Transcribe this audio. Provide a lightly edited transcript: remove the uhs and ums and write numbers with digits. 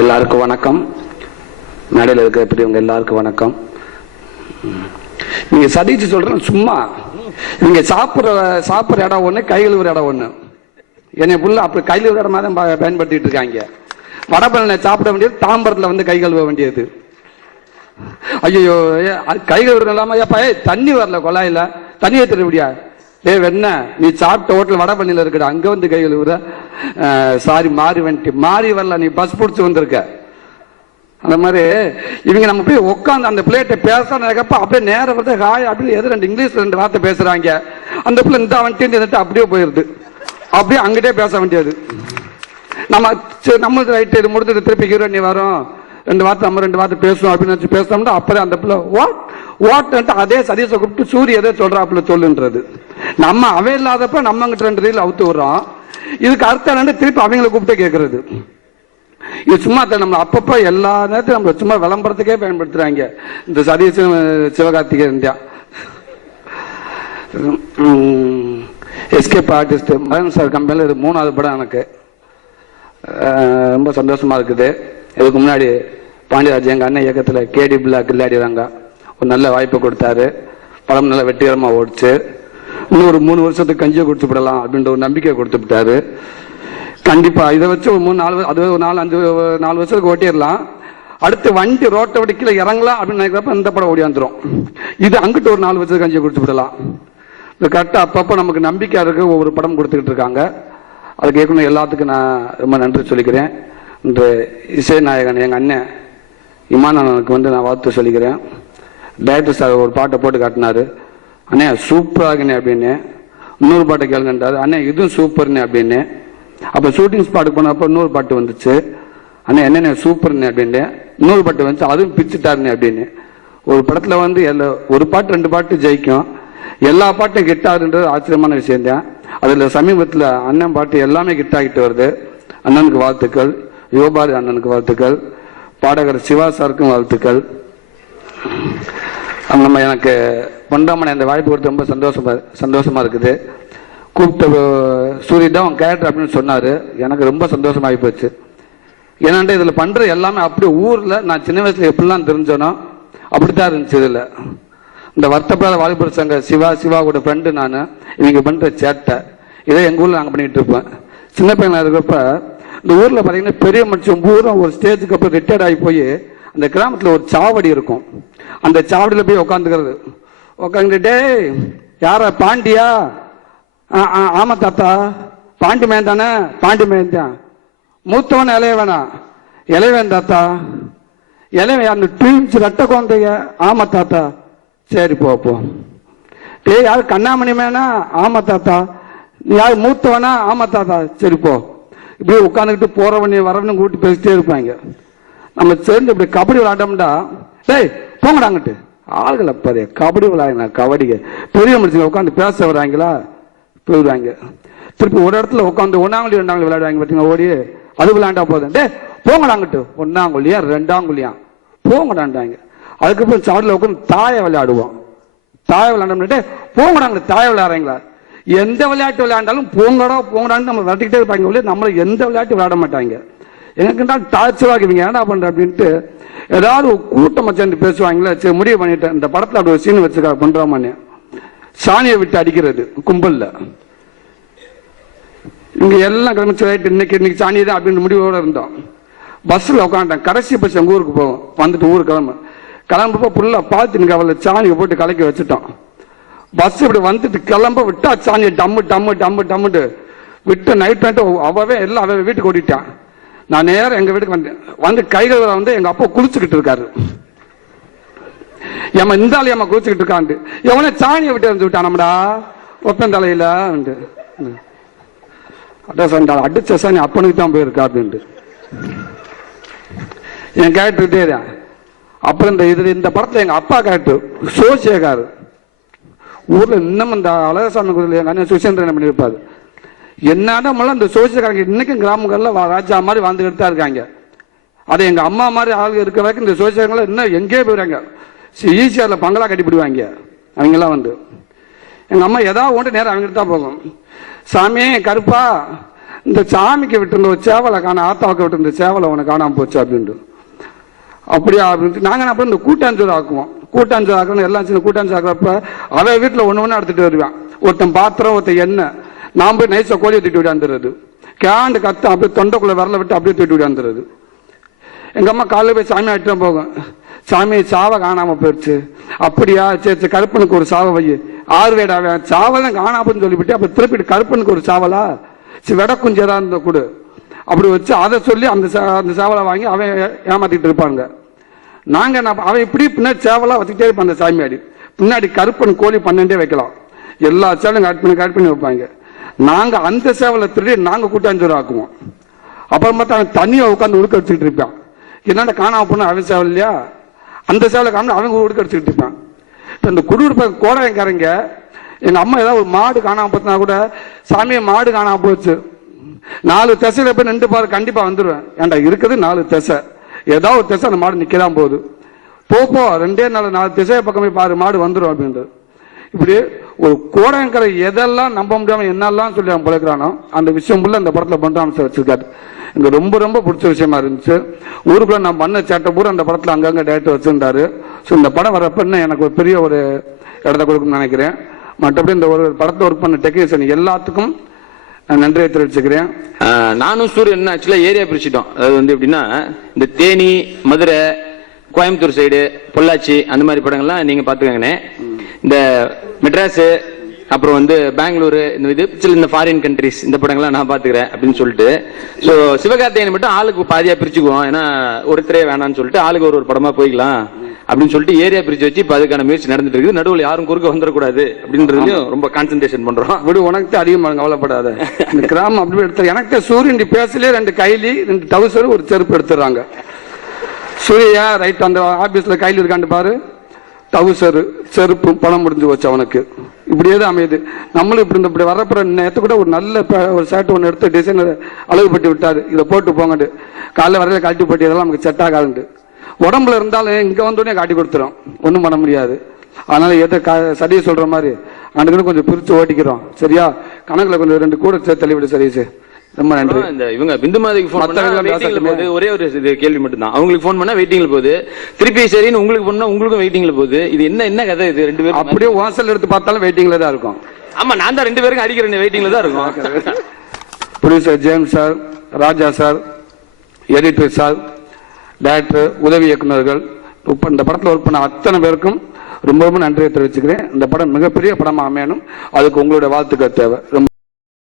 எல்லாருக்கும் வணக்கம். மேடையில் இருக்க பெரியவங்க எல்லாருக்கும் வணக்கம். நீங்க சதீச்சு சொல்றேன் சும்மா. நீங்க சாப்பிட்ற இடம் ஒண்ணு, கை கழுவுற இடம் ஒண்ணு. என்னை புள்ள அப்படி கை கழுவுற இடமா தான் பயன்படுத்திட்டு இருக்காங்க. வடபழனில சாப்பிட வேண்டியது, தாம்பரத்துல வந்து கை கழுவ வேண்டியது. ஐயோ, கை கழுவுற இல்லாம தண்ணி வரல, குழாயில தண்ணி ஏற்ற முடியா? என்ன நீ சாப்பிட்ட ஹோட்டல் வடபழனில இருக்குடா, அங்க வந்து கை கழுவுற? சாரி, மாறி வரல, நீ பஸ் பிடிச்சு வந்திருக்க. அந்த மாதிரி இவங்க நம்ம போய் உட்காந்து அந்த பிள்ளைகிட்ட பேசுறப்ப அப்படியே நேரம் வந்து ஹாய் அப்படின்னு எது ரெண்டு இங்கிலீஷ்ல 2 வார்த்தை பேசுறாங்க. அந்த பிள்ளை இந்த வந்துட்டு அப்படியே போயிருது. அப்படியே அங்கிட்டே பேச வேண்டியது. நம்ம ரைட்டு இது முடிஞ்சிட்டு திருப்பி ஹீரோ நீ வரும், 2 வார்த்தை நம்ம 2 வார்த்தை பேசுவோம் அப்படின்னு வச்சு பேசணும்னா அப்படியே அந்த பிள்ளை ஓட்டு அதே சதீஷை கூப்பிட்டு சூரிய எதே சொல்றாப்புல சொல்லுன்றது. நம்ம அவன் இல்லாதப்ப நம்ம அங்கிட்ட 2 ரீல் அவுத்து விடுறோம். இதுக்கு அர்த்தம் திருப்பி அவங்களை கூப்பிட்டு கேட்கறது. இது சும்மா நம்ம அப்பப்ப எல்லா நேரத்தையும் நம்ம சும்மா விளம்பரத்துக்கே பயன்படுத்துறாங்க இந்த Sathish Sivakarthikeyan. Escape artist Madhan sir கம்பெனியில் இது 3வது படம். எனக்கு ரொம்ப சந்தோஷமா இருக்குது. இதுக்கு முன்னாடி பாண்டியராஜ் எங்க அண்ணன் இயக்கத்தில் கேடி பிளாக் கில்லாடிறாங்க ஒரு நல்ல வாய்ப்பு கொடுத்தாரு. படம் நல்ல வெற்றிகரமா ஓடிச்சு. இன்னும் ஒரு 3 வருஷத்துக்கு கஞ்சியை கொடுத்து விடலாம் அப்படின்ற ஒரு நம்பிக்கை கொடுத்து விட்டாரு. கண்டிப்பா இதை வச்சு ஒரு 3-4 அது ஒரு 4 வருஷத்துக்கு ஓட்டிடலாம். அடுத்து வண்டி ரோட்டை விட கீழே இறங்கலாம் அப்படின்னு நினைக்கிறப்ப இந்த படம் ஓடியாந்துரும். இது அங்கிட்டு ஒரு 4 வருஷத்துக்கு கஞ்சியை கொடுத்து விடலாம். இது கரெக்டாக அப்பப்போ நமக்கு நம்பிக்கை இருக்கு. ஒவ்வொரு படம் கொடுத்துக்கிட்டு இருக்காங்க. அது கேட்கணும். எல்லாத்துக்கும் நான் ரொம்ப நன்றி சொல்லிக்கிறேன். இந்த இசை நாயகன் எங்கள் அண்ணன் இமானனுக்கு வந்து நான் வாழ்த்து சொல்லிக்கிறேன். டைரக்டர் சார் ஒரு பாட்டை போட்டு காட்டினாரு. அண்ணே சூப்பராகனே அப்படின்னு. இன்னொரு பாட்டை கேளுங்கன்றாரு. அண்ணே இதுவும் சூப்பர்னே அப்படின்னு. அப்போ ஷூட்டிங் ஸ்பாட்டுக்கு போனப்போ இன்னொரு பாட்டு வந்துச்சு. அண்ணே என்னென்ன சூப்பர்னே அப்படின்னு. இன்னொரு பாட்டு வந்துச்சு, அதுவும் பிச்சுட்டாருன்னு அப்படின்னு. ஒரு படத்தில் வந்து ஒரு பாட்டு 2 பாட்டு ஜெயிக்கும், எல்லா பாட்டும் கிட்டாருன்றது ஆச்சரியமான விஷயம் தான். அதில் சமீபத்தில் அண்ணன் பாட்டு எல்லாமே கிட்டாகிட்டு வருது. அண்ணனுக்கு வாழ்த்துக்கள். யோபாரி அண்ணனுக்கு வாழ்த்துக்கள். பாடகர் சிவா சாருக்கும் வாழ்த்துக்கள். நம்ம எனக்கு பொண்டாமனை அந்த வாய்ப்பு கொடுத்து ரொம்ப சந்தோஷமா இருக்குது. கூப்பிட்ட சூரிய தான் உன் கேரக்டர் அப்படின்னு சொன்னாரு. எனக்கு ரொம்ப சந்தோஷமாகி போச்சு. ஏன்னாண்டா இதில் பண்ற எல்லாமே அப்படியே ஊர்ல நான் சின்ன வயசுல எப்படிலாம் தெரிஞ்சோனோ அப்படித்தான் இருந்துச்சு. இதில் இந்த வருத்தப்படாத வாலிபர் சங்க சிவா கூட ஃப்ரெண்டு நான். இவங்க பண்ற சேட்டை இதை எங்க ஊர்ல நாங்கள் பண்ணிட்டு இருப்பேன். சின்ன பையனா இருக்கிறப்ப இந்த ஊர்ல பாத்தீங்கன்னா பெரிய மனுஷன் பூரா ஒரு ஸ்டேஜுக்கு அப்புறம் ரிட்டையர்ட் ஆகி போய் அந்த கிராமத்துல ஒரு சாவடி இருக்கும். அந்த சாவடியில போய் உட்காந்துக்கிறது. உட்காந்துட்டே யார பாண்டியா? ஆமா தாத்தா, பாண்டி மேன் தானே? பாண்டி மேன் தான். மூத்தவன் இளையவனா? இளையவன் தாத்தா. இளையவன் அந்த ட்வீன்ஸ் ரெட்ட குழந்தைங்க? ஆமா தாத்தா. சரி போ. டேய் யாரு கண்ணாமணி மேனா? ஆமா தாத்தா. நீ யாரு மூத்தவனா? ஆமா தாத்தா. சரி போ. இப்படியே உட்காந்துக்கிட்டு போறவனே வரவனும் கூட்டி பேசிட்டே இருப்பாங்க. நம்ம சேர்ந்து இப்படி கபடி விளையாட்டோம்டா, டேய் போங்கடாங்கிட்டு ஆளுகளை பாரு கபடி விளையாடுங்க. கபடிக்கு பெரிய மனுஷங்க உட்காந்து பேச வராங்களா போயிடுவாங்க. திருப்பி ஒரு இடத்துல உட்காந்து 1ஆங்குழி 2ஆங்குழி விளையாடுவாங்க பார்த்தீங்கன்னா. ஓடி அது விளையாண்டா போதும். டே போங்கடாங்கிட்டு 1ஆங்குழியா 2ஆங்குழியா போங்கடாண்டாங்க. அதுக்கப்புறம் சாடியில் உட்காந்து தாயை விளையாடுவோம். தாயை விளையாண்டோம்னு போங்கடாங்கிட்டு தாயை விளையாடுறீங்களா? எந்த விளையாட்டு விளையாண்டாலும் போங்கடான்னு நம்ம விளையாட்டுக்கிட்டே இருப்பாங்க. நம்மள எந்த விளையாட்டு விளையாட மாட்டாங்க. எனக்குண்டா டார்ச்சராகுவீங்க ஏன்னா பண்ற அப்படின்ட்டு ஏதாவது ஒரு கூட்டமா சேர்ந்து பேசுவாங்களே. சரி முடிவு பண்ணிட்டேன். இந்த படத்துல அப்படி ஒரு சீன் வச்சிருக்கா பண்றாமன்னு. சாணியை விட்டு அடிக்கிறது கும்பல்ல. இங்க எல்லாம் கிளம்பிச்சு இன்னைக்கு சாணி தான் அப்படின்னு முடிவோட இருந்தோம். பஸ்ல உட்காந்துட்டேன். கடைசி பஸ் எங்க ஊருக்கு போவோம். வந்துட்டு ஊருக்கு கிளம்பப்போ ஃபுல்லா பார்த்து அவளை சாணியை போட்டு கலக்கி வச்சுட்டோம். பஸ் இப்படி வந்துட்டு கிளம்ப விட்டா சாணியை டம்முட்டு விட்டு நைட் நைட்டு அவவே எல்லாம் அவ வீட்டுக்கு ஓடிட்டான். நான் நேரம் எங்க வீட்டுக்கு வந்து கைகள் வந்து எங்க அப்பா குளிச்சுக்கிட்டு இருக்காரு. ஏமா இந்த ஆளு ஏமா குளிச்சுக்கிட்டு இருக்காண்டு எவனே சாணியை விட்டு இருந்து விட்டான். நம்மடா ஒப்பந்தலையில அடிச்ச சாணி அப்பனுக்கு தான் போயிருக்கா அப்படின்ட்டு என் கேரக்டர்கிட்டே தான். அப்புறம் இந்த படத்துல எங்க அப்பா கேரக்டர் சோசியக்காரு. ஊர்ல இன்னும் இந்த அழகசாமி கோயில் எங்க அண்ணன் சுசேந்திரன் பண்ணியிருப்பாரு. என்னடா இந்த சோசியக்காரங்க இன்னைக்கும் கிராமங்கள்ல ராஜா மாதிரி வாழ்ந்துகிட்டு தான் இருக்காங்க. அது எங்க அம்மா மாதிரி ஆளுங்க இருக்க வரைக்கும் இந்த சோசியக்காரங்கள இன்னும் எங்கேயே போயிடுறாங்க. ஈஸியார்ல பங்களா கட்டிப்பிடுவாங்க அவங்கெல்லாம் வந்து. எங்க அம்மா ஏதாவது ஒன்று நேரம் அவங்ககிட்ட தான் போகும். சாமி கருப்பா இந்த சாமிக்கு விட்டுருந்த ஒரு சேவலை காண, ஆத்தாவுக்கு விட்டுருந்த சேவலை உனக்கு காணாமல் போச்சு அப்படின்ட்டு. அப்படியா அப்படின்ட்டு நாங்கள் அப்புறம் இந்த கூட்டாஞ்சோறு ஆக்குவோம். கூட்டாஞ்சோறு ஆக்கணும் எல்லாம் சின்ன கூட்டாஞ்சோறு ஆக்குறப்ப அவன் வீட்டில் ஒன்று எடுத்துட்டு வருவான். ஒருத்தன் பாத்திரம், ஒருத்தன் எண்ணெய். நான் போய் நைஸை கோழியை தூட்டி விடாந்துறது, கேண்டு கத்த அப்படியே தொண்டைக்குள்ளே விரல விட்டு அப்படியே தூட்டி விடாந்துறது. எங்கள் அம்மா காலையில் போய் சாமி ஆகிட்டு போகும், சாமி சாவை காணாமல் போயிடுச்சு. அப்படியா, சரி சரி கருப்பனுக்கு ஒரு சாவை வை. 6 வேடாவேன் சாவெல்லாம் காணாமன்னு சொல்லிவிட்டு அப்போ திருப்பிட்டு கருப்பனுக்கு ஒரு சாவலா, சரி வெட குஞ்சரா இருந்த கூடு அப்படி வச்சு அதை சொல்லி அந்த சேவலை வாங்கி அவன் ஏமாத்திட்டு இருப்பாங்க. நாங்கள் என்ன அவன் இப்படி பின்னாடி சேவலாக வச்சுக்கிட்டே இருப்பான். அந்த சாமியாடி பின்னாடி கருப்பன் கோழி 12 வைக்கலாம், எல்லா சேவலும் கட் பண்ணி வைப்பாங்க. நாங்கள் அந்த சேவலை திருடி நாங்கள் கூட்டாஞ்சோறு ஆக்குவோம். அப்புறம் பார்த்தா அவன் தனியாக உட்காந்து உடுக்க வச்சுக்கிட்டு இருப்பான். என்னடா காணாம போனா அவன் சேவல் இல்லையா, அந்த சேவலை காண அவங்க உடுக்க வச்சுக்கிட்டு இருப்பான். இப்போ இந்த குடியிருப்ப கோடையங்காரங்க எங்கள் அம்மா ஏதாவது ஒரு மாடு காணாமல் போச்சுனா கூட, சாமியை மாடு காணாமல் போச்சு 4 திசையில போய் நின்று பாரு, கண்டிப்பாக வந்துடுவேன். ஏன்டா இருக்குது 4 திசை, ஏதாவது ஒரு திசை அந்த மாடு நிற்கதான் போகுது, போ 2 நாள் 4 திசையை பக்கமே பாரு மாடு வந்துடும் அப்படின்றது. இப்படி ஒரு கோடையங்கரை எதெல்லாம் நம்ப முடியாம என்னெல்லாம் சொல்லி அவன் பிழைக்கிறானோ அந்த விஷயம் ஃபுல்லாக இந்த படத்தில் பண்ணுற அமைச்சர் வச்சிருக்காரு. எனக்கு ரொம்ப ரொம்ப பிடிச்ச விஷயமா இருந்துச்சு. ஊருக்குள்ள நான் பண்ண சேட்டை பூரா அந்த படத்தில் அங்கங்கே டேரக்டர் வச்சிருந்தாரு. ஸோ இந்த படம் வரப்ப எனக்கு ஒரு பெரிய ஒரு இடத்த கொடுக்கணும்னு நினைக்கிறேன். மற்றபடி இந்த ஒரு படத்தை ஒர்க் பண்ண டெக்னீஷியன் எல்லாத்துக்கும் நான் நன்றியை தெரிவிச்சுக்கிறேன். நானும் சூரியன் ஆக்சுவலா ஏரியா பிரிச்சுட்டோம். அது எப்படின்னா, இந்த தேனி, மதுரை, கோயம்புத்தூர் சைடு, பொள்ளாச்சி அந்த மாதிரி படங்கள்லாம் நீங்க பாத்துக்கங்கண்ணே. இந்த மெட்ராஸ், அப்புறம் பெங்களூரு, இந்த ஃபாரின் கண்ட்ரிஸ் இந்த படங்கள்லாம் நான் பாத்துக்கிறேன் அப்படின்னு சொல்லிட்டு, ஸோ சிவகார்த்திகேயன் மட்டும் ஆளுக்கு பாதியா பிரிச்சுக்குவோம். ஏன்னா ஒருத்தரே வேணாம்னு சொல்லிட்டு ஆளுக்கு ஒரு படமா போய்க்கலாம் அப்படின்னு சொல்லிட்டு ஏரியா பிரிச்சு வச்சு இப்போ அதுக்கான முயற்சி நடந்துட்டு இருக்குது. நடுவில் யாரும் குறுக்க வந்துடக்கூடாது அப்படின்றதையும் ரொம்ப கான்சென்ட்ரேஷன் பண்றோம். விடு, உனக்கு அதிகமாக கவலைப்படாத. இந்த கிராமம் அப்படி எடுத்து எனக்கு சூரியன் பேசலே 2 கைலி 2 டவுசர் ஒரு செருப்பு எடுத்துடுறாங்க. சூரியா ரைட் அந்த ஆபீஸ்ல கையில் இருக்காண்டு பாரு, டவுசரு செருப்பு பணம் முடிஞ்சு வச்சு அவனுக்கு. இப்படியே தான் அமையுது. நம்மளும் இப்படி வரப்புற நேற்று கூட ஒரு நல்ல ஒரு ஷர்ட் ஒன்று எடுத்து டிசைனர் அளவு பட்டி விட்டாரு, இதை போட்டு போங்கண்டு. காலைல வரையில கழட்டி போட்டி இதெல்லாம் நமக்கு செட் ஆகாதுண்டு. உடம்புல இருந்தாலும் இங்கே வந்தோடனே காட்டி கொடுத்துரும், ஒன்றும் பண்ண முடியாது. அதனால எதை சரியை சொல்ற மாதிரி அன்னைக்கு கொஞ்சம் பிரித்து ஓட்டிக்கிறோம். சரியா, கணக்கில் கொஞ்சம் 2 கூட சேர்த்து தள்ளிவிடு. சரி, ரொம்ப நன்றி. இவங்க பிந்து மாதிரிக்கு ஒரே ஒரு கேள்வி மட்டும் தான். அவங்களுக்கு போன் பண்ணா வெயிட்டிங்ல போகுது, திருப்பி சரின்னு உங்களுக்கு பண்ணா உங்களுக்கும் வெயிட்டிங்ல போகுது. இது என்ன கதை இது? 2 பேரும் அப்படியே வாசல் எடுத்து பார்த்தாலும் வெயிட்டிங்ல தான் இருக்கும். ஆமா, நான் தான் 2 பேருக்கும் அடிக்கிறேன், வெயிட்டிங்ல தான் இருக்கும். ப்ரொடியூசர் ஜேம்ஸ் சார், ராஜா சார், எடிட்டர் சார், டைரக்டர், உதவி இயக்குநர்கள், இந்த படத்தில் ஒர்க் பண்ண அத்தனை பேருக்கும் ரொம்ப ரொம்ப நன்றியை தெரிவிச்சுக்கிறேன். இந்த படம் மிகப்பெரிய படமா அமையணும், அதுக்கு உங்களுடைய வாழ்த்துக்கள் தேவை. ரொம்ப